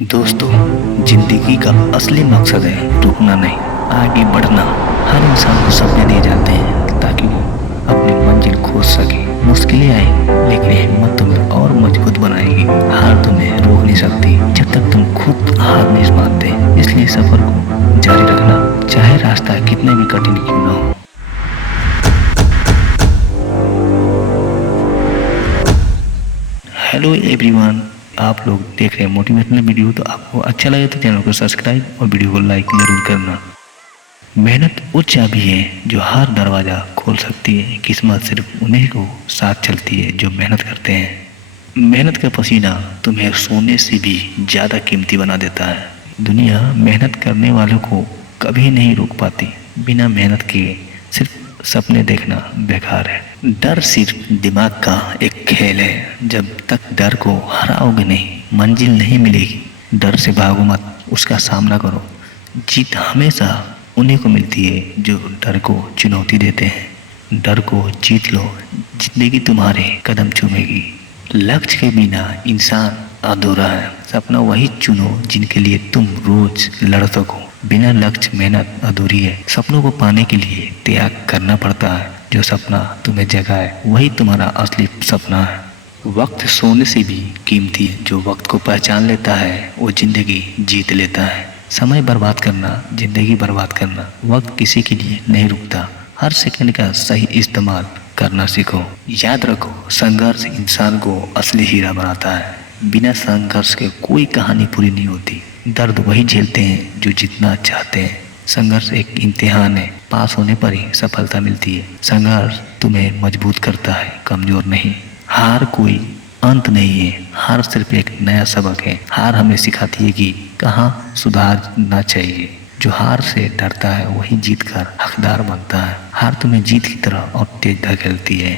दोस्तों, जिंदगी का असली मकसद है रुकना नहीं, आगे बढ़ना। हर इंसान को सपने दिए जाते हैं ताकि वो अपनी मंजिल खोज सके। मुश्किलें आई लेकिन हिम्मत तुम्हें और मजबूत बनाएगी। हार तुम्हें रोक नहीं सकती जब तक तुम खुद हार नहीं मानते। इसलिए सफर को जारी रखना, चाहे रास्ता कितने भी कठिन क्यों ना हो। हेलो एवरीवन, आप लोग देख रहे हैं मोटिवेशनल वीडियो। तो आपको अच्छा लगे तो चैनल को सब्सक्राइब और वीडियो को लाइक जरूर करना। मेहनत वो चाबी है जो हर दरवाज़ा खोल सकती है। किस्मत सिर्फ उन्हीं को साथ चलती है जो मेहनत करते हैं। मेहनत का पसीना तुम्हें सोने से भी ज़्यादा कीमती बना देता है। दुनिया मेहनत करने वालों को कभी नहीं रोक पाती। बिना मेहनत के सिर्फ सपने देखना बेकार है। डर सिर्फ दिमाग का एक खेल है। जब तक डर को हराओगे नहीं, मंजिल नहीं मिलेगी। डर से भागो मत, उसका सामना करो। जीत हमेशा उन्हीं को मिलती है जो डर को चुनौती देते हैं। डर को जीत लो, जिंदगी तुम्हारे कदम चूमेगी। लक्ष्य के बिना इंसान अधूरा है। सपना वही चुनो जिनके लिए तुम रोज लड़ सको। बिना लक्ष्य मेहनत अधूरी है। सपनों को पाने के लिए त्याग करना पड़ता है। जो सपना तुम्हें जगाए वही तुम्हारा असली सपना है। वक्त सोने से भी कीमती है। जो वक्त को पहचान लेता है वो जिंदगी जीत लेता है। समय बर्बाद करना जिंदगी बर्बाद करना। वक्त किसी के लिए नहीं रुकता। हर सेकंड का सही इस्तेमाल करना सीखो। याद रखो, संघर्ष इंसान को असली हीरा बनाता है। बिना संघर्ष के कोई कहानी पूरी नहीं होती। दर्द वही झेलते हैं जो जितना चाहते हैं। संघर्ष एक इम्तिहान है, पास होने पर ही सफलता मिलती है। संघर्ष तुम्हें मजबूत करता है, कमजोर नहीं। हार कोई अंत नहीं है, हार सिर्फ एक नया सबक है। हार हमें सिखाती है कि कहाँ सुधारना चाहिए। जो हार से डरता है वही जीत कर हकदार बनता है। हार तुम्हें जीत की तरह और तेज धकेलती है।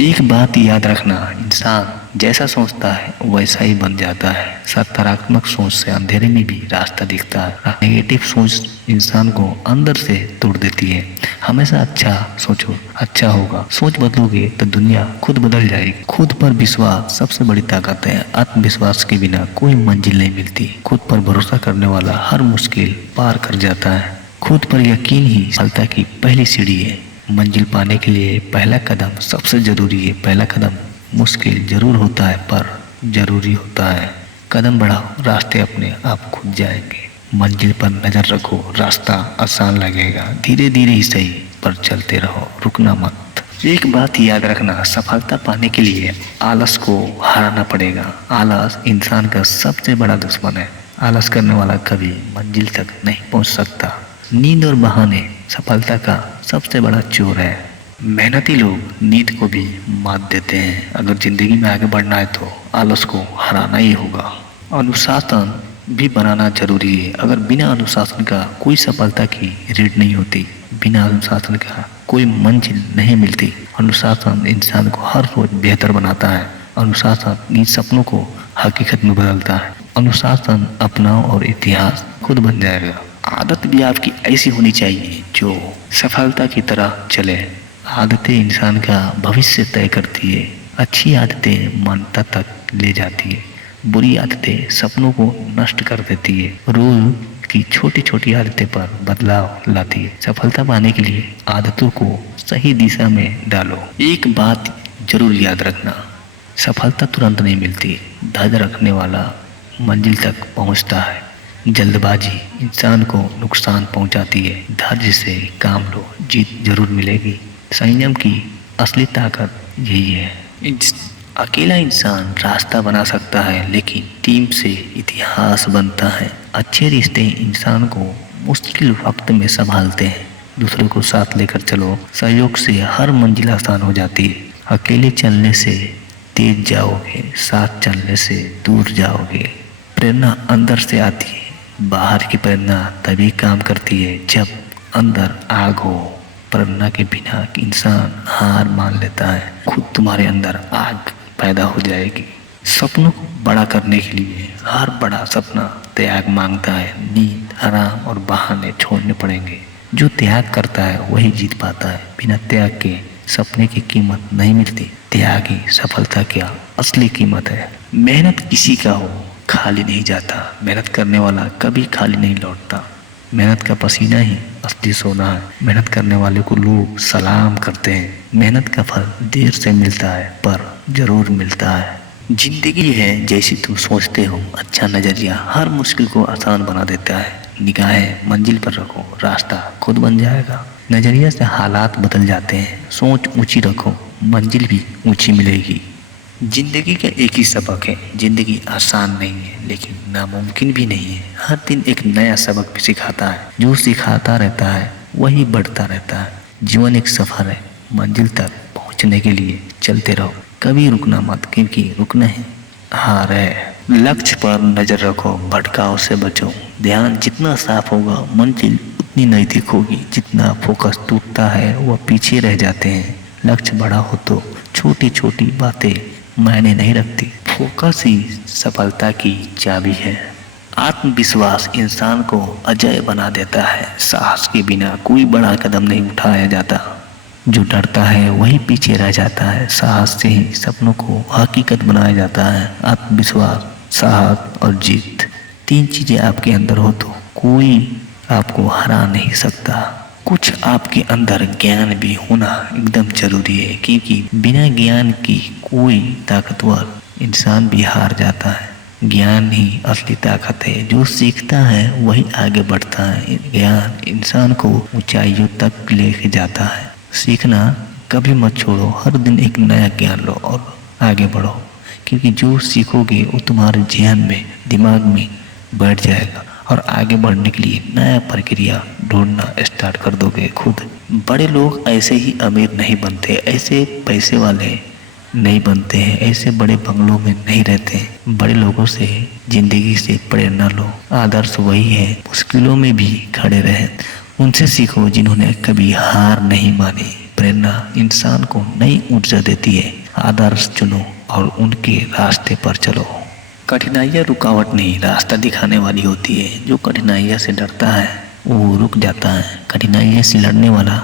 एक बात याद रखना, इंसान जैसा सोचता है वैसा ही बन जाता है। सकारात्मक सोच से अंधेरे में भी रास्ता दिखता है। नेगेटिव सोच इंसान को अंदर से तोड़ देती है। हमेशा अच्छा सोचो, अच्छा होगा। सोच बदलोगे तो दुनिया खुद बदल जाएगी। खुद पर विश्वास सबसे बड़ी ताकत है। आत्मविश्वास के बिना कोई मंजिल नहीं मिलती। खुद पर भरोसा करने वाला हर मुश्किल पार कर जाता है। खुद पर यकीन ही सफलता की पहली सीढ़ी है। मंजिल पाने के लिए पहला कदम सबसे जरूरी है। पहला कदम मुश्किल जरूर होता है पर जरूरी होता है। कदम बढ़ाओ, रास्ते अपने आप खुद जाएंगे। मंजिल पर नजर रखो, रास्ता आसान लगेगा। धीरे धीरे ही सही पर चलते रहो, रुकना मत। एक बात याद रखना, सफलता पाने के लिए आलस को हराना पड़ेगा। आलस इंसान का सबसे बड़ा दुश्मन है। आलस करने वाला कभी मंजिल तक नहीं पहुंच सकता। नींद और बहाने सफलता का सबसे बड़ा चोर है। मेहनती लोग नींद को भी मात देते हैं। अगर जिंदगी में आगे बढ़ना है तो आलस को हराना ही होगा। अनुशासन भी बनाना जरूरी है। अगर बिना अनुशासन का कोई सफलता की रीढ़ नहीं होती। बिना अनुशासन का कोई मंजिल नहीं मिलती। अनुशासन इंसान को हर रोज बेहतर बनाता है। अनुशासन इन सपनों को हकीकत में बदलता है। अनुशासन अपनाओ और इतिहास खुद बन जाएगा। आदत भी आपकी ऐसी होनी चाहिए जो सफलता की तरह चले। आदतें इंसान का भविष्य तय करती है। अच्छी आदतें मान्यता तक ले जाती है। बुरी आदतें सपनों को नष्ट कर देती है। रोज की छोटी छोटी आदतें पर बदलाव लाती है। सफलता पाने के लिए आदतों को सही दिशा में डालो। एक बात जरूर याद रखना, सफलता तुरंत नहीं मिलती। धैर्य रखने वाला मंजिल तक पहुंचता है। जल्दबाजी इंसान को नुकसान पहुंचाती है। धैर्य से काम लो, जीत जरूर मिलेगी। संयम की असली ताकत यही है। अकेला इंसान रास्ता बना सकता है लेकिन टीम से इतिहास बनता है। अच्छे रिश्ते इंसान को मुश्किल वक्त में संभालते हैं। दूसरों को साथ लेकर चलो, सहयोग से हर मंजिल आसान हो जाती है। अकेले चलने से तेज जाओगे, साथ चलने से दूर जाओगे। प्रेरणा अंदर से आती है। बाहर की प्रेरणा तभी काम करती है जब अंदर आग हो। प्रेरणा के बिना इंसान हार मान लेता है। खुद तुम्हारे अंदर आग पैदा हो जाएगी। सपनों को बड़ा करने के लिए हर बड़ा सपना त्याग मांगता है। नींद, आराम और बहाने छोड़ने पड़ेंगे। जो त्याग करता है वही जीत पाता है। बिना त्याग के सपने की कीमत नहीं मिलती। त्याग ही सफलता की असली कीमत है। मेहनत किसी का हो खाली नहीं जाता। मेहनत करने वाला कभी खाली नहीं लौटता। मेहनत का पसीना ही असली सोना है। मेहनत करने वाले को लोग सलाम करते हैं। मेहनत का फल देर से मिलता है पर जरूर मिलता है। जिंदगी है जैसी तुम सोचते हो। अच्छा नजरिया हर मुश्किल को आसान बना देता है। निगाहें मंजिल पर रखो, रास्ता खुद बन जाएगा। नजरिया से हालात बदल जाते हैं। सोच ऊंची रखो, मंजिल भी ऊंची मिलेगी। जिंदगी का एक ही सबक है, जिंदगी आसान नहीं है लेकिन नामुमकिन भी नहीं है। हर दिन एक नया सबक भी सिखाता है। जो सिखाता रहता है वही बढ़ता रहता है। जीवन एक सफर है, मंजिल तक पहुंचने के लिए चलते रहो, कभी रुकना मत, क्योंकि रुकना ही हार है। लक्ष्य पर नजर रखो, भटकाव से बचो। ध्यान जितना साफ होगा मंजिल उतनी नजदीक होगी। जितना फोकस टूटता है वह पीछे रह जाते हैं। लक्ष्य बड़ा हो तो छोटी छोटी बातें मायने नहीं रखती। फोकस ही सफलता की चाबी है। आत्मविश्वास इंसान को अजेय बना देता है। साहस के बिना कोई बड़ा कदम नहीं उठाया जाता। जो डरता है वही पीछे रह जाता है। साहस से ही सपनों को हकीकत बनाया जाता है। आत्मविश्वास, साहस और जीत, तीन चीजें आपके अंदर हो तो कोई आपको हरा नहीं सकता। कुछ आपके अंदर ज्ञान भी होना एकदम जरूरी है, क्योंकि बिना ज्ञान की कोई ताकतवर इंसान भी हार जाता है। ज्ञान ही असली ताकत है। जो सीखता है वही आगे बढ़ता है। ज्ञान इंसान को ऊंचाइयों तक लेके जाता है। सीखना कभी मत छोड़ो। हर दिन एक नया ज्ञान लो और आगे बढ़ो, क्योंकि जो सीखोगे वो तुम्हारे ज़हन में, दिमाग में बैठ जाएगा और आगे बढ़ने के लिए नया प्रक्रिया ढूंढना स्टार्ट कर दोगे खुद। बड़े लोग ऐसे ही अमीर नहीं बनते, ऐसे पैसे वाले नहीं बनते हैं, ऐसे बड़े बंगलों में नहीं रहते। बड़े लोगों से जिंदगी से प्रेरणा लो। आदर्श वही है मुश्किलों में भी खड़े रहे। उनसे सीखो जिन्होंने कभी हार नहीं मानी। प्रेरणा इंसान को नई ऊर्जा देती है। आदर्श चुनो और उनके रास्ते पर चलो। कठिनाइयाँ रुकावट नहीं, रास्ता दिखाने वाली होती है। जो कठिनाइयाँ से डरता है वो रुक जाता है। कठिनाइयाँ से लड़ने वाला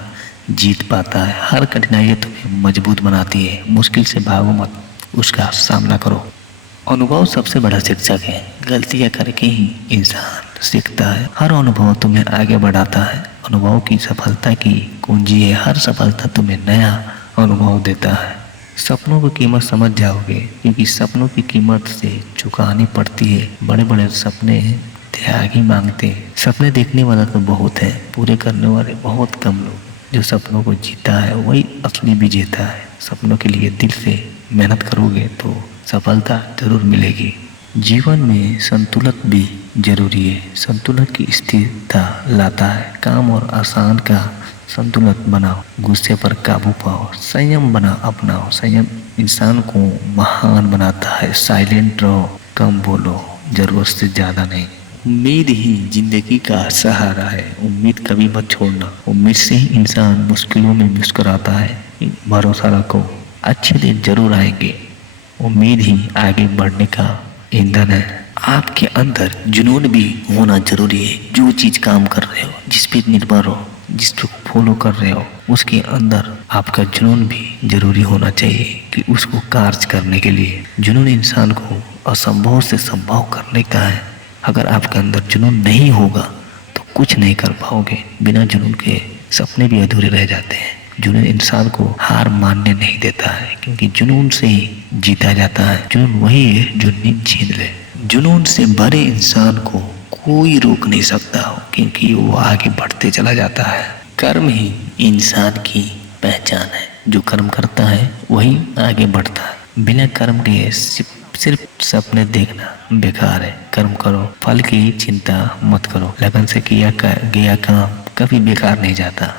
जीत पाता है। हर कठिनाई तुम्हें मजबूत बनाती है। मुश्किल से भागो मत, उसका सामना करो। अनुभव सबसे बड़ा शिक्षक है। गलतियाँ करके ही इंसान सीखता है। हर अनुभव तुम्हें आगे बढ़ाता है। अनुभव की सफलता की कुंजी है। हर सफलता तुम्हें नया अनुभव देता है। सपनों की कीमत समझ जाओगे, क्योंकि सपनों की कीमत से चुकानी पड़ती है। बड़े बड़े सपने त्याग ही मांगते हैं। सपने देखने वाला तो बहुत है, पूरे करने वाले बहुत कम लोग। जो सपनों को जीता है वही असली विजेता है। सपनों के लिए दिल से मेहनत करोगे तो सफलता जरूर मिलेगी। जीवन में संतुलन भी जरूरी है। संतुलन की स्थिरता लाता है। काम और आसान का संतुलन बनाओ। गुस्से पर काबू पाओ। संयम अपनाओ। संयम इंसान को महान बनाता है। साइलेंट रहो, कम बोलो, जरूरत से ज़्यादा नहीं। उम्मीद ही जिंदगी का सहारा है। उम्मीद कभी मत छोड़ना। उम्मीद से ही इंसान मुश्किलों में मुस्कुराता है। भरोसा रखो, अच्छे दिन जरूर आएंगे। उम्मीद ही आगे बढ़ने का ईंधन है। आपके अंदर जुनून भी होना जरूरी है। जो चीज़ काम कर रहे हो, जिस पे निर्भर हो, जिसको फॉलो कर रहे हो, उसके अंदर आपका जुनून भी जरूरी होना चाहिए कि उसको कार्य करने के लिए। जुनून इंसान को असंभव से संभव करने का है। अगर आपके अंदर जुनून नहीं होगा तो कुछ नहीं कर पाओगे। बिना जुनून के सपने भी अधूरे रह जाते हैं। जुनून इंसान को हार मानने नहीं देता है, क्योंकि जुनून से ही जीता जाता है। जुनून वही है जो नींद छीन ले। जुनून से भरे इंसान को कोई रोक नहीं सकता हो, क्योंकि वो आगे बढ़ते चला जाता है। कर्म ही इंसान की पहचान है। जो कर्म करता है वही आगे बढ़ता है। बिना कर्म के सिर्फ सपने देखना बेकार है। कर्म करो, फल की चिंता मत करो। लगन से किया गया काम कभी बेकार नहीं जाता।